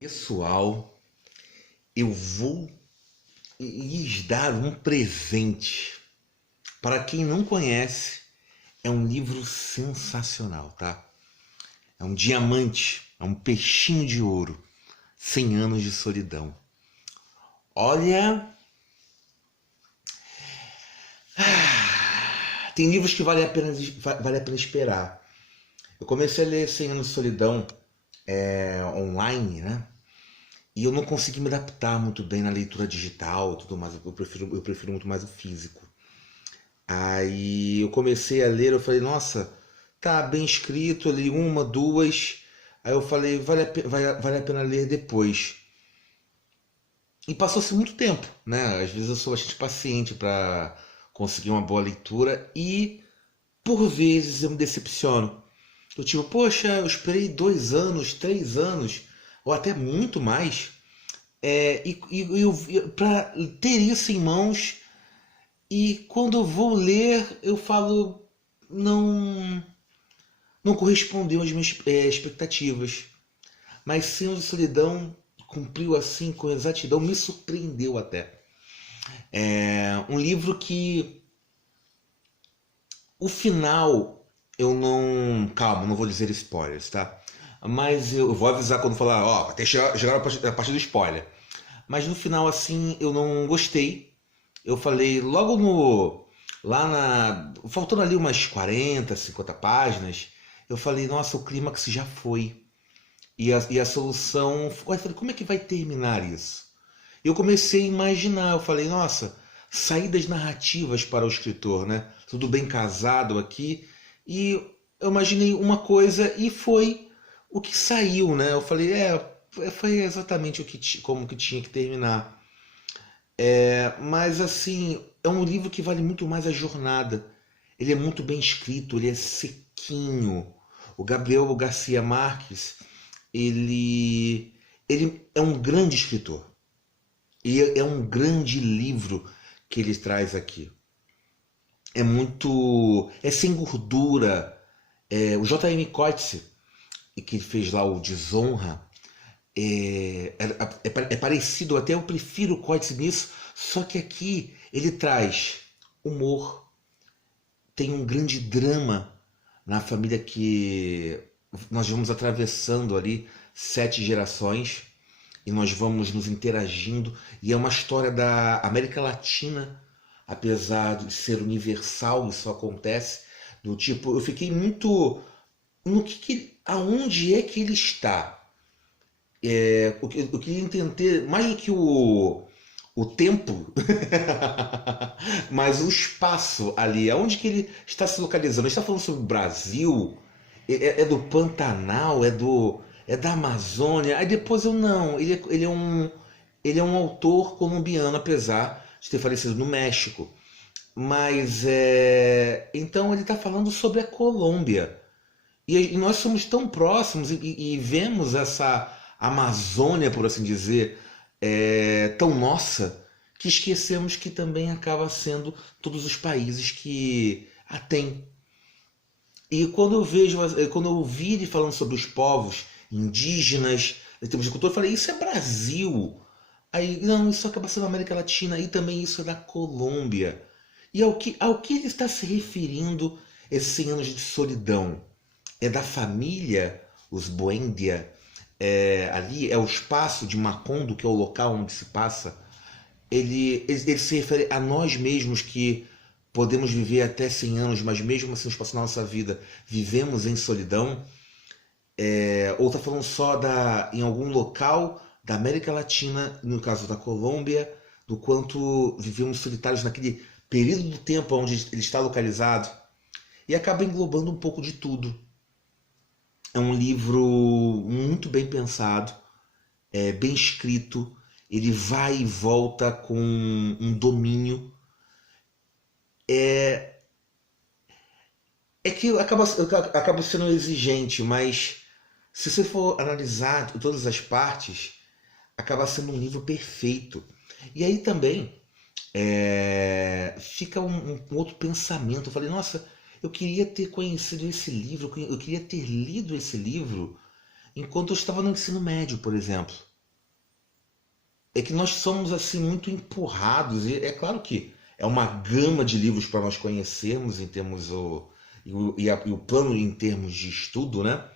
Pessoal, eu vou lhes dar um presente. Para quem não conhece, é um livro sensacional, tá? É um diamante, é um peixinho de ouro. 100 anos de solidão. Olha, tem livros que vale a pena esperar. Eu comecei a ler 100 anos de solidão online, né? E eu não consegui me adaptar muito bem na leitura digital e tudo mais. Eu prefiro muito mais o físico. Aí eu comecei a ler, eu falei, nossa, tá bem escrito, eu li uma, duas. Aí eu falei, vale a pena ler depois. E passou-se muito tempo, né? Às vezes eu sou bastante paciente para conseguir uma boa leitura e por vezes eu me decepciono. Eu tipo, poxa, eu esperei 2 anos, 3 anos, ou até muito mais, para ter isso em mãos. E quando eu vou ler, eu falo, não, não correspondeu às minhas expectativas. Mas Senhor de Solidão cumpriu assim com exatidão, me surpreendeu até. É um livro que o final eu não. Calma, não vou dizer spoilers, tá? Mas eu vou avisar quando falar, ó, até chegar a partir do spoiler. Mas no final, assim, eu não gostei. Eu falei logo no. Lá na. Faltando ali umas 40, 50 páginas. Eu falei, nossa, o clímax já foi. E a solução. Eu falei, como é que vai terminar isso? Eu comecei a imaginar. Eu falei, nossa, saídas narrativas para o escritor, né? Tudo bem casado aqui. E eu imaginei uma coisa e foi o que saiu, né? Eu falei, foi exatamente como que tinha que terminar. Mas assim, é um livro que vale muito mais a jornada. Ele é muito bem escrito, ele é sequinho. O Gabriel Garcia Marques, ele é um grande escritor. E é um grande livro que ele traz aqui. É sem gordura. O J.M. Coetzee, que fez lá o Desonra, é parecido, até eu prefiro o Coetzee nisso, só que aqui ele traz humor, tem um grande drama na família que nós vamos atravessando ali 7 gerações e nós vamos nos interagindo, e é uma história da América Latina, apesar de ser universal, isso acontece do tipo, eu fiquei muito no aonde é que ele está. Eu queria entender mais do que o tempo, mas o espaço ali, aonde que ele está se localizando. Ele está falando sobre o Brasil, é do Pantanal, é da Amazônia. Aí depois eu não, ele é um autor colombiano, apesar de ter falecido no México. Mas então ele está falando sobre a Colômbia. E nós somos tão próximos e vemos essa Amazônia, por assim dizer, tão nossa, que esquecemos que também acaba sendo todos os países que a têm. E quando eu ouvi ele falando sobre os povos indígenas, em termos de cultura, eu falei, isso é Brasil. Aí, não, isso acaba sendo América Latina e também isso é da Colômbia. E ao que ele está se referindo esses 100 anos de solidão? É da família, os Buendia, ali é o espaço de Macondo, que é o local onde se passa. Ele se refere a nós mesmos que podemos viver até 100 anos, mas mesmo assim, no espaço da nossa vida, vivemos em solidão. Ou está falando só em algum local da América Latina, no caso da Colômbia, do quanto vivemos solitários naquele período do tempo onde ele está localizado. E acaba englobando um pouco de tudo. É um livro muito bem pensado, bem escrito, ele vai e volta com um domínio. É que acaba sendo exigente, mas se você for analisar todas as partes, acaba sendo um livro perfeito. E aí também fica um outro pensamento. Eu falei, nossa, eu queria ter conhecido esse livro, eu queria ter lido esse livro enquanto eu estava no ensino médio, por exemplo. é que nós somos assim muito empurrados, e é claro que é uma gama de livros para nós conhecermos em termos e o plano em termos de estudo, né?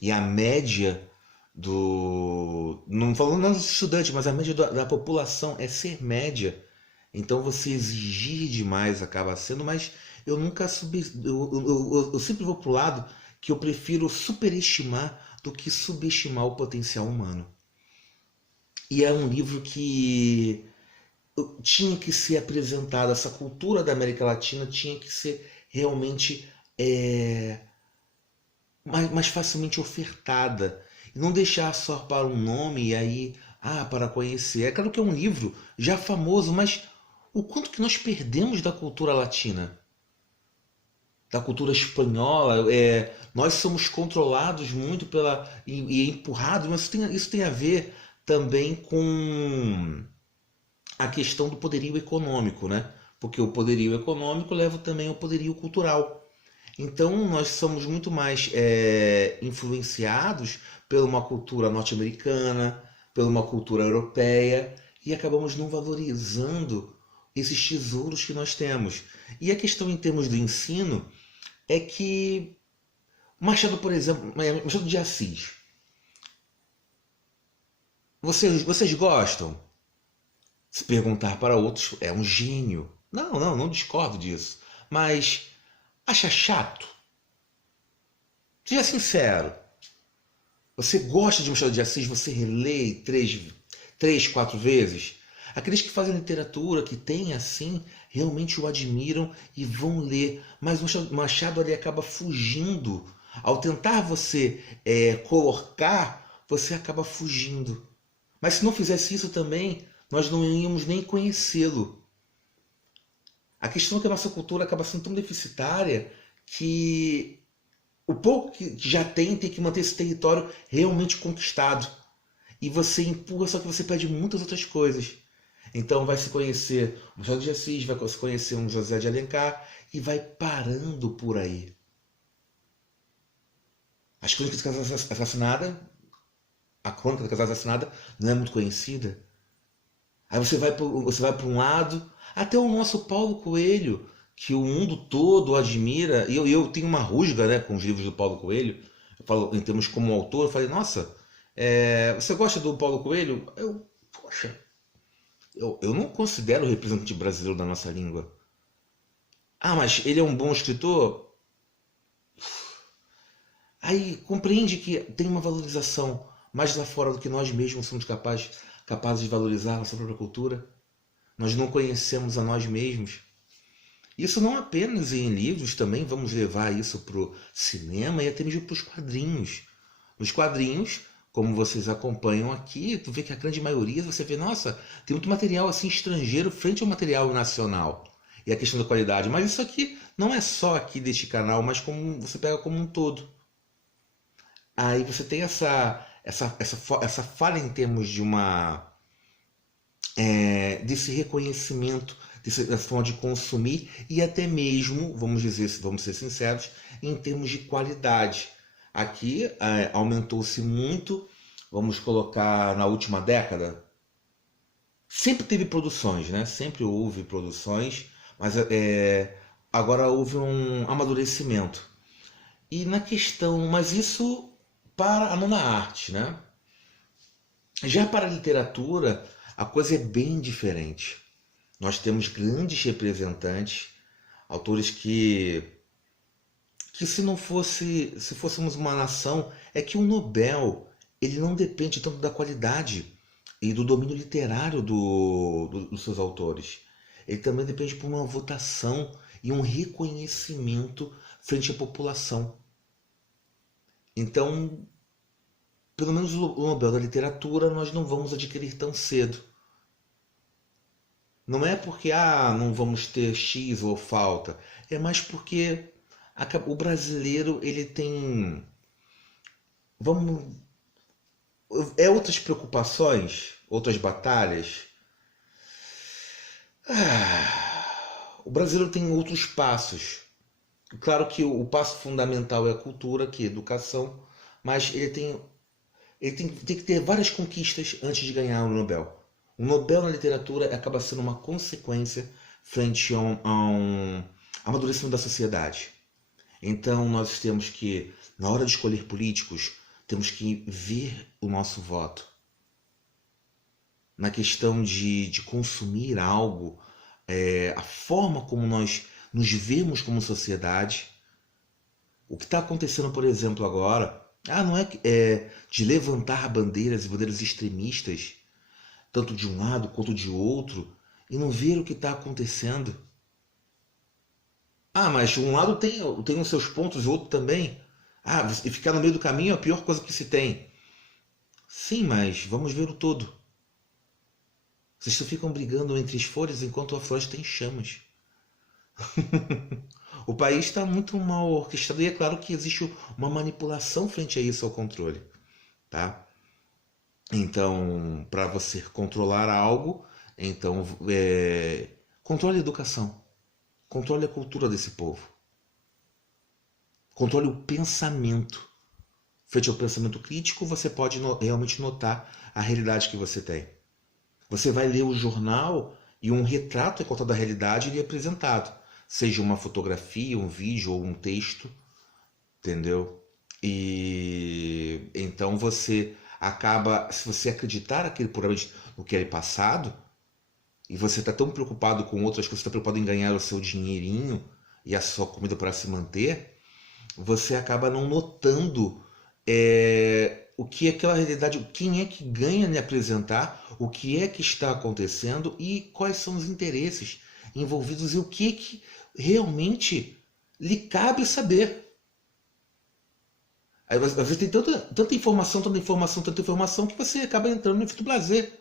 E a média não falando não dos estudantes, mas a média da população é ser média. Então você exigir demais acaba sendo, mas eu nunca eu sempre vou pro lado que eu prefiro superestimar do que subestimar o potencial humano. E é um livro que tinha que ser apresentado, essa cultura da América Latina tinha que ser realmente mais facilmente ofertada. E não deixar só para um nome e aí, para conhecer. É claro que é um livro já famoso, mas o quanto que nós perdemos da cultura latina, da cultura espanhola, nós somos controlados muito e empurrados, mas isso tem a ver também com a questão do poderio econômico, né? Porque o poderio econômico leva também ao poderio cultural. Então nós somos muito mais influenciados por uma cultura norte-americana, por uma cultura europeia e acabamos não valorizando esses tesouros que nós temos. E a questão em termos do ensino é que Machado, por exemplo, Machado de Assis, vocês gostam? Se perguntar para outros, é um gênio. Não discordo disso. Mas acha chato? Seja sincero. Você gosta de Machado de Assis, você relê três, quatro vezes? Aqueles que fazem literatura, que têm assim, realmente o admiram e vão ler. Mas o Machado ali acaba fugindo. Ao tentar você colocar, você acaba fugindo. Mas se não fizesse isso também, nós não íamos nem conhecê-lo. A questão é que a nossa cultura acaba sendo tão deficitária que o pouco que já tem que manter esse território realmente conquistado. E você empurra, só que você perde muitas outras coisas. Então vai se conhecer um Machado de Assis, vai se conhecer um José de Alencar e vai parando por aí. As Crônicas da Casa Assassinada, a Crônica da Casa Assassinada não é muito conhecida. Aí você vai para um lado, até o nosso Paulo Coelho, que o mundo todo admira, e eu tenho uma rusga, né, com os livros do Paulo Coelho. Eu falo, em termos como autor, eu falei, nossa, você gosta do Paulo Coelho? Poxa, eu não considero o representante brasileiro da nossa língua. Mas ele é um bom escritor? Aí compreende que tem uma valorização mais lá fora do que nós mesmos somos capazes de valorizar a nossa própria cultura. Nós não conhecemos a nós mesmos. Isso não apenas em livros, também vamos levar isso para o cinema e até mesmo para os quadrinhos. Nos quadrinhos, como vocês acompanham aqui, tu vê que a grande maioria, você vê, nossa, tem muito material assim estrangeiro frente ao material nacional. E a questão da qualidade. Mas isso aqui não é só aqui deste canal, mas como você pega como um todo. Aí você tem essa falha em termos de desse reconhecimento, dessa forma de consumir e até mesmo, vamos ser sinceros, em termos de qualidade. Aqui aumentou-se muito, vamos colocar na última década. Sempre teve produções, né? Sempre houve produções, mas agora houve um amadurecimento. E na questão, mas isso para a nona arte, né? Já para a literatura, a coisa é bem diferente. Nós temos grandes representantes, autores que se fôssemos uma nação, é que o Nobel, ele não depende tanto da qualidade e do domínio literário dos seus autores. Ele também depende de uma votação e um reconhecimento frente à população. Então, pelo menos o Nobel da Literatura nós não vamos adquirir tão cedo. Não é porque não vamos ter X ou falta, é mais porque o brasileiro ele tem outras preocupações, outras batalhas. O brasileiro tem outros passos. Claro que o passo fundamental é a cultura, que é a educação, mas ele tem que ter várias conquistas antes de ganhar o Nobel. O Nobel na literatura acaba sendo uma consequência frente a um amadurecimento da sociedade. Então nós temos que, na hora de escolher políticos, temos que ver o nosso voto. Na questão de consumir algo, a forma como nós nos vemos como sociedade. O que está acontecendo, por exemplo, agora, não é de levantar bandeiras e bandeiras extremistas, tanto de um lado quanto de outro, e não ver o que está acontecendo. Mas um lado tem os seus pontos, o outro também. E ficar no meio do caminho é a pior coisa que se tem. Sim, mas vamos ver o todo. Vocês só ficam brigando entre as folhas enquanto a floresta tem chamas. O país está muito mal orquestrado e é claro que existe uma manipulação frente a isso, ao controle. Tá? Então, para você controlar algo, então controle a educação. Controle a cultura desse povo. Controle o pensamento. Frente ao pensamento crítico, você pode realmente notar a realidade que você tem. Você vai ler o jornal e um retrato é contado da realidade e ele é apresentado. Seja uma fotografia, um vídeo ou um texto. Entendeu? E então você acaba, se você acreditar puramente no que é passado, e você está tão preocupado com outras coisas, está preocupado em ganhar o seu dinheirinho e a sua comida para se manter, você acaba não notando o que é aquela realidade, quem é que ganha em apresentar, o que é que está acontecendo e quais são os interesses envolvidos e o que realmente lhe cabe saber. Aí você tem tanta informação que você acaba entrando no efeito blazer.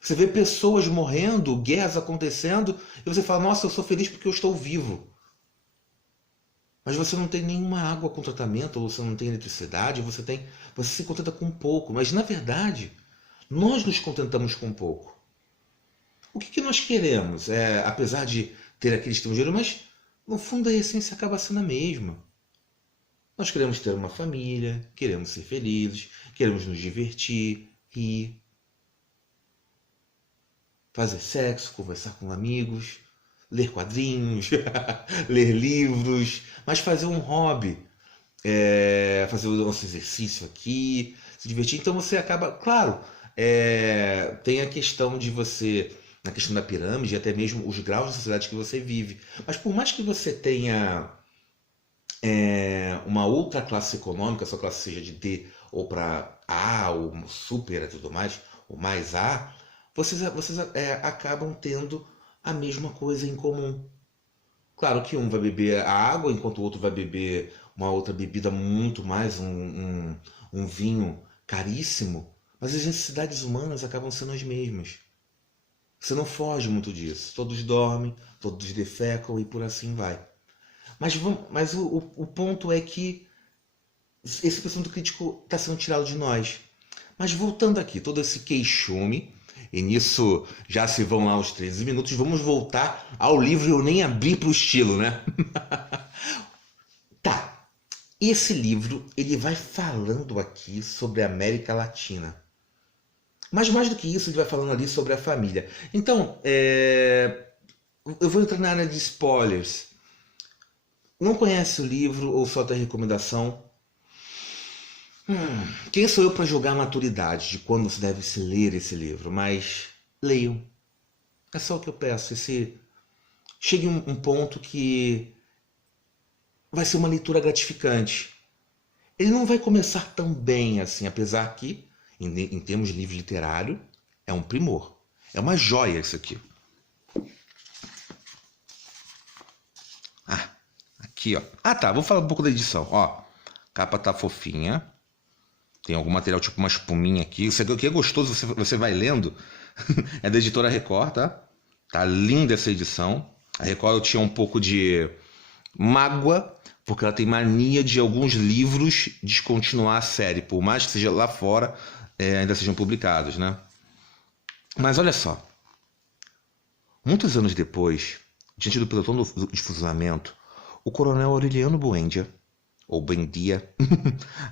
Você vê pessoas morrendo, guerras acontecendo, e você fala, nossa, eu sou feliz porque eu estou vivo. Mas você não tem nenhuma água com tratamento, ou você não tem eletricidade, você se contenta com pouco. Mas, na verdade, nós nos contentamos com pouco. O que nós queremos? Apesar de ter aquele estrangeiro, mas, no fundo, a essência acaba sendo a mesma. Nós queremos ter uma família, queremos ser felizes, queremos nos divertir, rir, fazer sexo, conversar com amigos, ler quadrinhos, ler livros, mas fazer um hobby, fazer o nosso exercício aqui, se divertir. Então você acaba, claro, tem a questão de você, na questão da pirâmide, até mesmo os graus da sociedade que você vive. Mas por mais que você tenha uma outra classe econômica, sua classe seja de D ou para A, ou super e tudo mais, ou mais A, vocês acabam tendo a mesma coisa em comum. Claro que um vai beber a água, enquanto o outro vai beber uma outra bebida muito mais, um vinho caríssimo, mas as necessidades humanas acabam sendo as mesmas. Você não foge muito disso. Todos dormem, todos defecam e por assim vai. Mas o ponto é que esse pensamento crítico está sendo tirado de nós. Mas voltando aqui, todo esse queixume, e nisso já se vão lá os 13 minutos, vamos voltar ao livro. Eu nem abri para o estilo, né? Tá, esse livro ele vai falando aqui sobre a América Latina. Mas mais do que isso, ele vai falando ali sobre a família. Então, eu vou entrar na área de spoilers. Não conhece o livro ou só tem recomendação? Quem sou eu para julgar a maturidade de quando você deve se ler esse livro? Mas leiam. É só o que eu peço. Chegue a um ponto que vai ser uma leitura gratificante. Ele não vai começar tão bem assim, apesar que, em termos de livro literário, é um primor. É uma joia isso aqui. Aqui, ó. Tá, vou falar um pouco da edição. Ó, capa tá fofinha. Tem algum material, tipo uma espuminha aqui. Isso aqui é gostoso, você vai lendo. É da editora Record, tá? Tá linda essa edição. A Record eu tinha um pouco de mágoa, porque ela tem mania de alguns livros descontinuar a série, por mais que seja lá fora, ainda sejam publicados, né? Mas olha só. Muitos anos depois, diante do pelotão de fuzilamento, o coronel Aureliano Buendia, ou Buendia,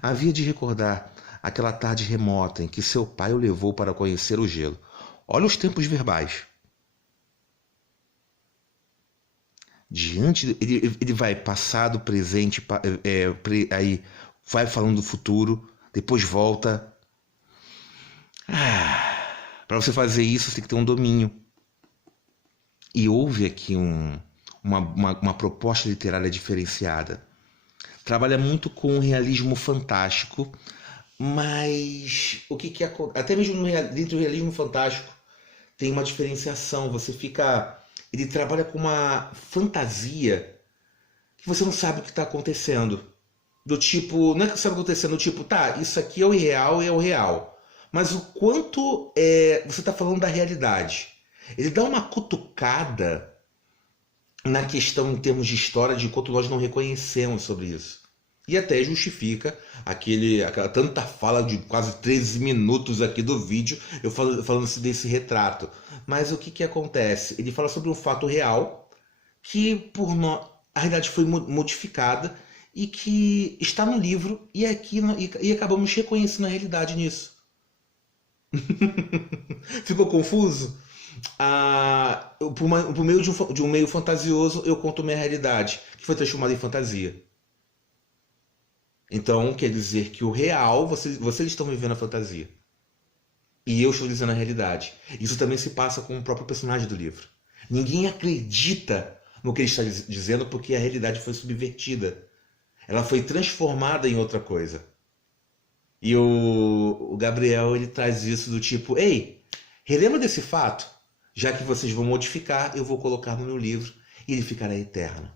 havia de recordar aquela tarde remota em que seu pai o levou para conhecer o gelo, Olha os tempos verbais. Ele vai passado, presente, aí vai falando do futuro, depois volta. Para você fazer isso, você tem que ter um domínio. E houve aqui uma proposta literária diferenciada. Trabalha muito com o realismo fantástico, mas até mesmo dentro do realismo fantástico tem uma diferenciação. Ele trabalha com uma fantasia que você não sabe o que está acontecendo. Do tipo, não é que você sabe o que está acontecendo, do tipo, tá, isso aqui é o irreal e é o real. Mas o quanto você está falando da realidade. Ele dá uma cutucada na questão em termos de história de quanto nós não reconhecemos sobre isso. E até justifica aquela tanta fala de quase 13 minutos aqui do vídeo, eu falando desse retrato. Mas o que acontece? Ele fala sobre um fato real que a realidade foi modificada e que está no livro e acabamos reconhecendo a realidade nisso. Ficou confuso? Por meio de um meio fantasioso, eu conto minha realidade, que foi transformada em fantasia. Então, quer dizer que o real, vocês estão vivendo a fantasia. E eu estou dizendo a realidade. Isso também se passa com o próprio personagem do livro. Ninguém acredita no que ele está dizendo porque a realidade foi subvertida. Ela foi transformada em outra coisa. E o Gabriel, ele traz isso do tipo, ei, relembra desse fato? Já que vocês vão modificar, eu vou colocar no meu livro e ele ficará eterno.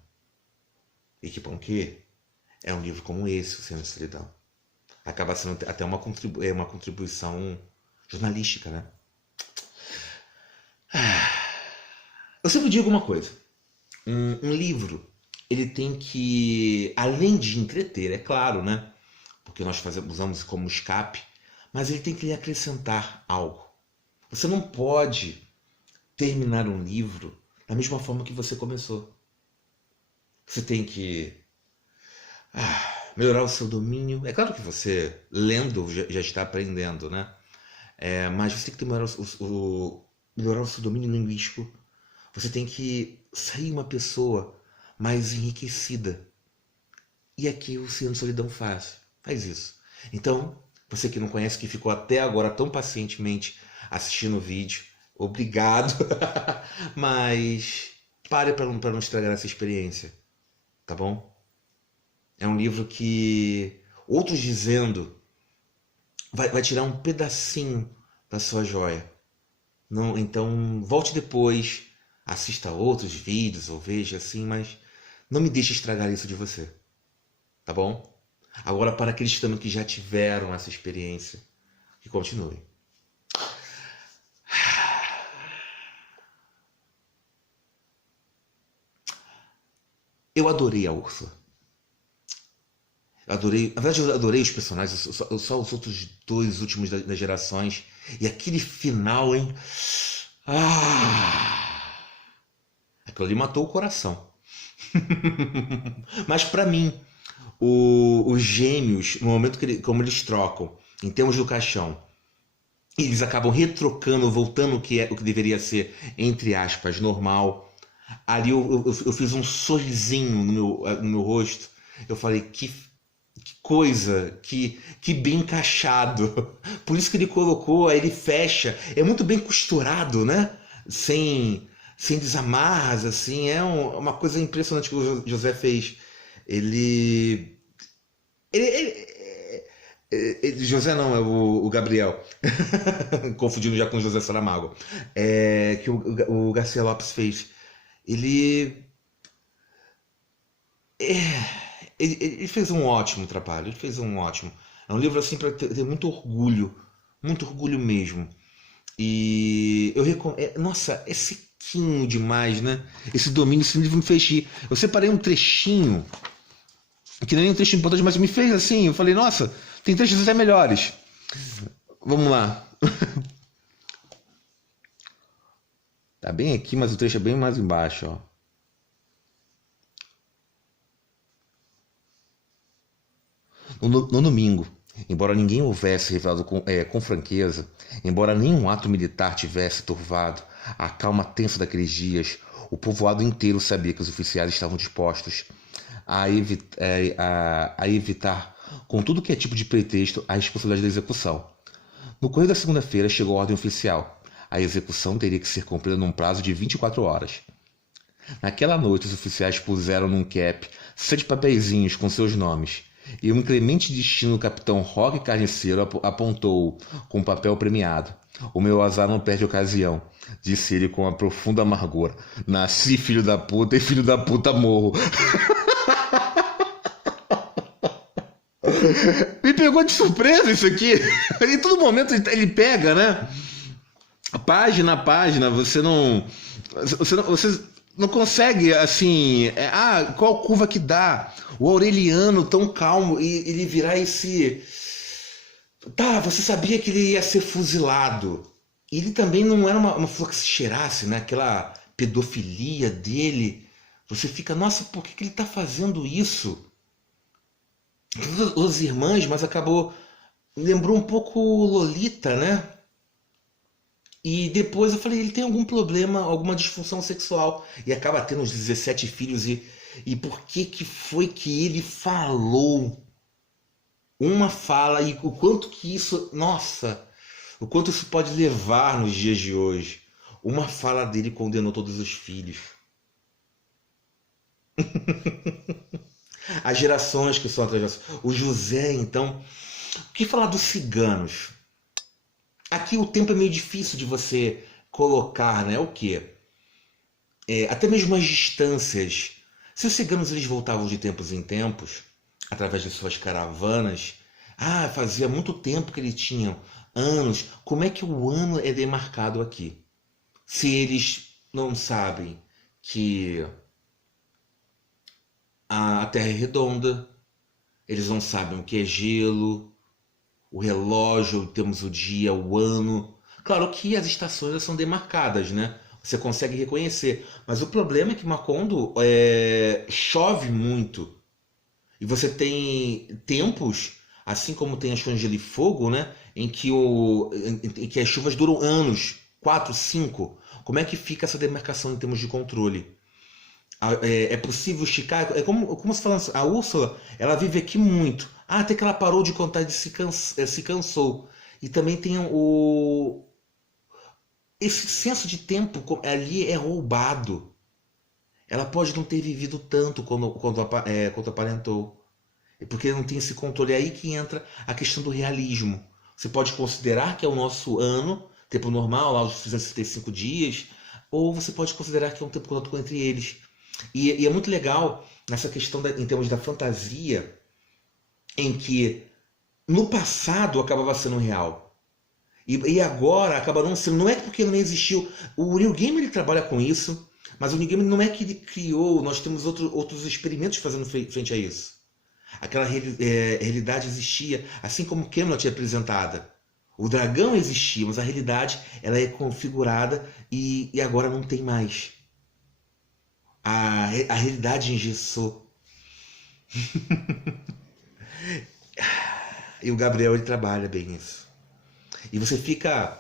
E que bom que é um livro como esse, O Cem de Solidão. Acaba sendo até uma contribuição jornalística, né? Eu sempre digo uma coisa. Um livro, ele tem que, além de entreter, é claro, né? Porque nós usamos como escape, mas ele tem que lhe acrescentar algo. Você não pode terminar um livro da mesma forma que você começou. Você tem que melhorar o seu domínio. É claro que você, lendo, já está aprendendo, né? Mas você tem que melhorar o seu domínio linguístico. Você tem que sair uma pessoa mais enriquecida. E aqui o Cem de Solidão faz isso. Então, você que não conhece, que ficou até agora tão pacientemente assistindo o vídeo, obrigado. Mas pare para não estragar essa experiência, tá bom? É um livro que, outros dizendo, vai tirar um pedacinho da sua joia. Não, então, volte depois, assista outros vídeos ou veja assim, mas não me deixe estragar isso de você, tá bom? Agora, para aqueles também que já tiveram essa experiência, que continuem. Eu adorei a Úrsula. Na verdade, eu adorei os personagens, só os outros dois últimos das gerações. E aquele final, hein? Aquilo ali matou o coração. Mas para mim, os gêmeos, no momento como eles trocam, em termos do caixão, eles acabam retrocando, voltando o que deveria ser, entre aspas, normal. Ali eu fiz um sorrisinho no meu rosto. Eu falei, que coisa, que bem encaixado. Por isso que ele colocou, aí ele fecha. É muito bem costurado, né? Sem desamarras, assim. É uma coisa impressionante que o José fez. José não, é o Gabriel. Confundindo já com o José Saramago. Que o Garcia Lopes fez. Ele fez um ótimo trabalho. Ele fez um ótimo. É um livro assim para ter muito orgulho mesmo. E eu recomendo. Nossa, é sequinho demais, né? Esse domínio, esse livro me fez rir. Eu separei um trechinho, que não é um trecho importante, mas me fez assim. Eu falei, nossa, tem trechos até melhores. Vamos lá. Tá bem aqui, mas o trecho é bem mais embaixo, ó. No domingo, Embora ninguém houvesse revelado com franqueza, embora nenhum ato militar tivesse turvado a calma tensa daqueles dias, o povoado inteiro sabia que os oficiais estavam dispostos a evitar, com tudo que é tipo de pretexto, a responsabilidade da execução. No correio da segunda-feira chegou a ordem oficial. A execução teria que ser cumprida num prazo de 24 horas. Naquela noite, os oficiais puseram num cap 7 papeizinhos com seus nomes, e o inclemente destino do capitão Roque Carniceiro apontou com o papel premiado. O meu azar não perde ocasião, disse ele com uma profunda amargor. Nasci filho da puta e filho da puta morro. Me pegou de surpresa isso aqui. Em todo momento ele pega, né? Página a página, você não consegue, assim, qual curva que dá? O Aureliano tão calmo e ele virar esse... Tá, você sabia que ele ia ser fuzilado. Ele também não era uma flor que se cheirasse, né? Aquela pedofilia dele. Você fica, nossa, por que ele tá fazendo isso? Os irmãs, mas acabou... Lembrou um pouco Lolita, né? E depois eu falei, ele tem algum problema, alguma disfunção sexual. E acaba tendo uns 17 filhos. E por que foi que ele falou uma fala e o quanto que isso... Nossa, o quanto isso pode levar nos dias de hoje. Uma fala dele condenou todos os filhos. As gerações que são atrás de o José, então... O que falar dos ciganos? Aqui o tempo é meio difícil de você colocar, né? O quê? Até mesmo as distâncias. Se os ciganos eles voltavam de tempos em tempos, através de suas caravanas, fazia muito tempo que eles tinham, anos. Como é que o ano é demarcado aqui? Se eles não sabem que a Terra é redonda, eles não sabem o que é gelo, o relógio, temos o dia, o ano. Claro que as estações são demarcadas, né? Você consegue reconhecer. Mas o problema é que Macondo chove muito. E você tem tempos, assim como tem as chuvas de gelo e fogo, né? Em que as chuvas duram anos, 4, 5. Como é que fica essa demarcação em termos de controle? É possível esticar? É como você falando assim, a Úrsula, ela vive aqui muito. Até que ela parou de contar e se cansou. E também tem esse senso de tempo ali é roubado. Ela pode não ter vivido tanto quanto aparentou. Porque não tem esse controle. É aí que entra a questão do realismo. Você pode considerar que é o nosso ano, tempo normal, lá os 365 dias, ou você pode considerar que é um tempo quântico entre eles. E é muito legal nessa questão em termos da fantasia, em que no passado acabava sendo real. E agora acaba não sendo. Não é porque ele não existiu. O New Game ele trabalha com isso, mas o New Game não é que ele criou. Nós temos outros experimentos fazendo frente a isso. Aquela realidade existia, assim como Camelot é apresentada. O dragão existia, mas a realidade ela é configurada e agora não tem mais. A realidade engessou. E o Gabriel ele trabalha bem isso. E você fica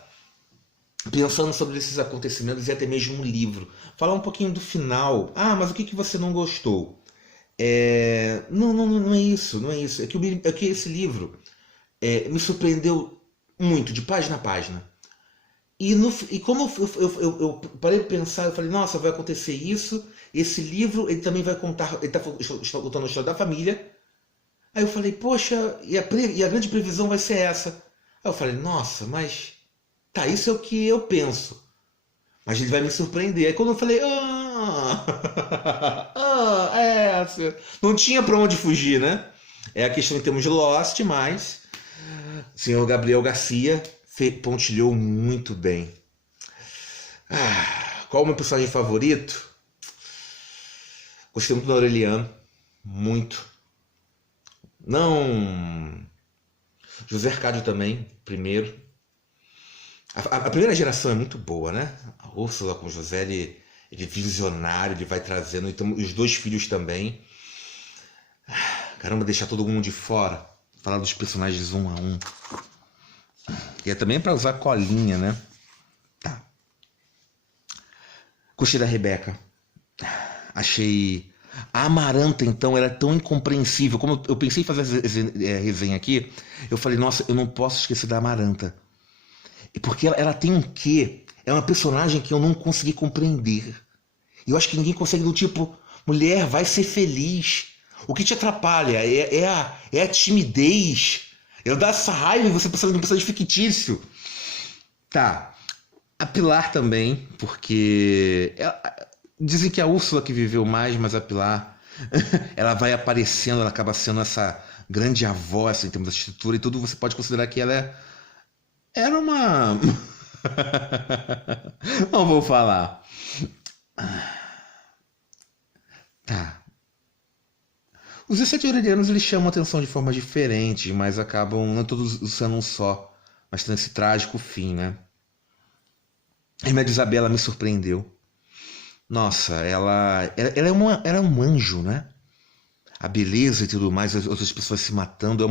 pensando sobre esses acontecimentos e até mesmo um livro. Falar um pouquinho do final. Mas o que você não gostou? Não é isso, não é isso. É que esse livro me surpreendeu muito, de página a página. E como eu parei de pensar, eu falei, nossa, vai acontecer isso. Esse livro, ele também vai contar, ele está contando a história da família. Aí eu falei, poxa, e a grande previsão vai ser essa. Aí eu falei, nossa, mas tá, isso é o que eu penso. Mas ele vai me surpreender. Aí quando eu falei, não tinha pra onde fugir, né? É a questão em termos de Lost, mas o senhor Gabriel Garcia pontilhou muito bem. Qual o meu personagem favorito? Gostei muito do Aureliano. Muito. Não... José Arcádio também, primeiro. A primeira geração é muito boa, né? A Úrsula com o José, ele é visionário, ele vai trazendo. Então, os dois filhos também. Caramba, deixar todo mundo de fora. Falar dos personagens um a um. E é também para usar colinha, né? Tá. Gostei da Rebeca. Achei... A Amaranta, então, era tão incompreensível. Como eu pensei em fazer essa resenha aqui, eu falei, nossa, eu não posso esquecer da Amaranta. Porque ela tem um quê? É uma personagem que eu não consegui compreender. E eu acho que ninguém consegue do tipo, mulher, vai ser feliz. O que te atrapalha é a timidez. Eu dar essa raiva e você pensando em um personagem fictício. Tá. A Pilar também, porque... dizem que a Úrsula que viveu mais, mas a Pilar... ela vai aparecendo, ela acaba sendo essa grande avó, assim, em termos da estrutura e tudo. Você pode considerar que ela era uma... Não vou falar. Tá. Os 17 aurelianos eles chamam atenção de forma diferente, mas acabam não todos sendo um só, mas tendo esse trágico fim, né? A irmã de Isabela me surpreendeu. Nossa, ela é um anjo, né? A beleza e tudo mais, as outras pessoas se matando,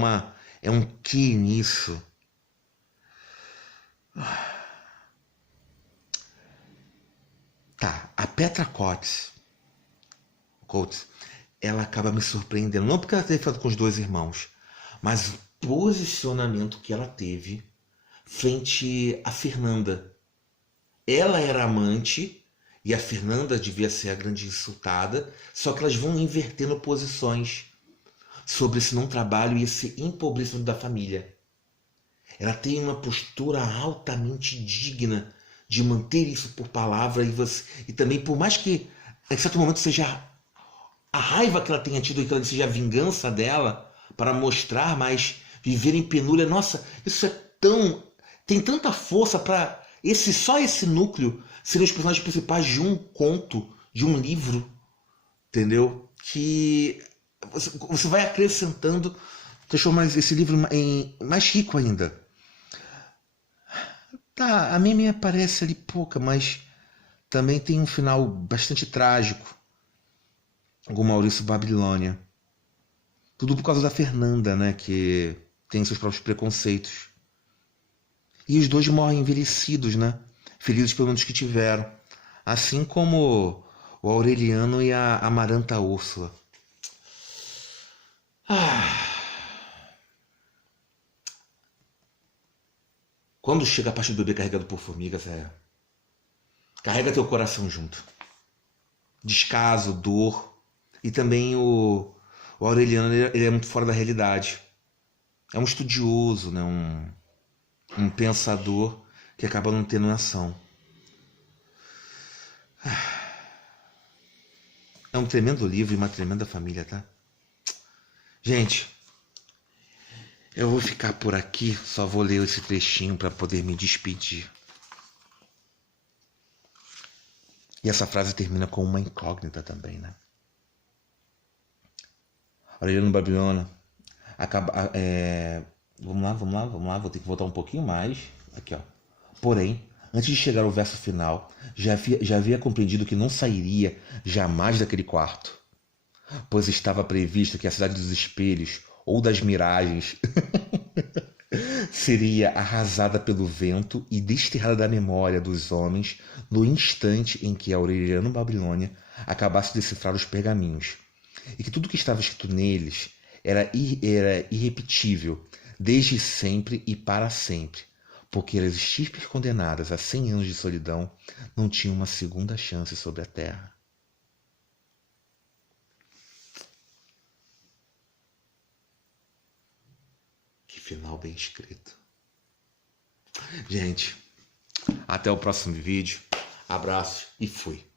é um quê nisso? Tá, a Petra Coates, ela acaba me surpreendendo. Não porque ela teve feito com os dois irmãos, mas o posicionamento que ela teve frente a Fernanda. Ela era amante e a Fernanda devia ser a grande insultada, só que elas vão invertendo posições sobre esse não trabalho e esse empobrecimento da família. Ela tem uma postura altamente digna de manter isso por palavra e também, por mais que em certo momento seja a raiva que ela tenha tido e que ela seja a vingança dela para mostrar, mas viver em penúria, nossa, isso é tão... tem tanta força para só esse núcleo serem os personagens principais de um conto, de um livro, entendeu? Que você vai acrescentando, transformando esse livro mais rico ainda. Tá, a mim me parece ali pouca, mas também tem um final bastante trágico com Maurício Babilônia. Tudo por causa da Fernanda, né? Que tem seus próprios preconceitos. E os dois morrem envelhecidos, né? Felizes pelo menos que tiveram. Assim como o Aureliano e a Amaranta Úrsula. Quando chega a parte do bebê carregado por formigas, carrega teu coração junto. Descaso, dor. E também o Aureliano ele é muito fora da realidade. É um estudioso, né? Um pensador que acaba não tendo ação. É um tremendo livro e uma tremenda família, tá? Gente, eu vou ficar por aqui, só vou ler esse trechinho para poder me despedir. E essa frase termina com uma incógnita também, né? Aureliano Babilônia acaba... Vamos lá, vou ter que voltar um pouquinho mais. Aqui, ó. Porém, antes de chegar ao verso final, já havia compreendido que não sairia jamais daquele quarto, pois estava previsto que a cidade dos espelhos, ou das miragens, seria arrasada pelo vento e desterrada da memória dos homens no instante em que Aureliano Babilônia acabasse de decifrar os pergaminhos, e que tudo que estava escrito neles era irrepetível, desde sempre e para sempre, porque as estirpes condenadas a 100 anos de solidão não tinham uma segunda chance sobre a terra. Que final bem escrito. Gente, até o próximo vídeo. Abraço e fui.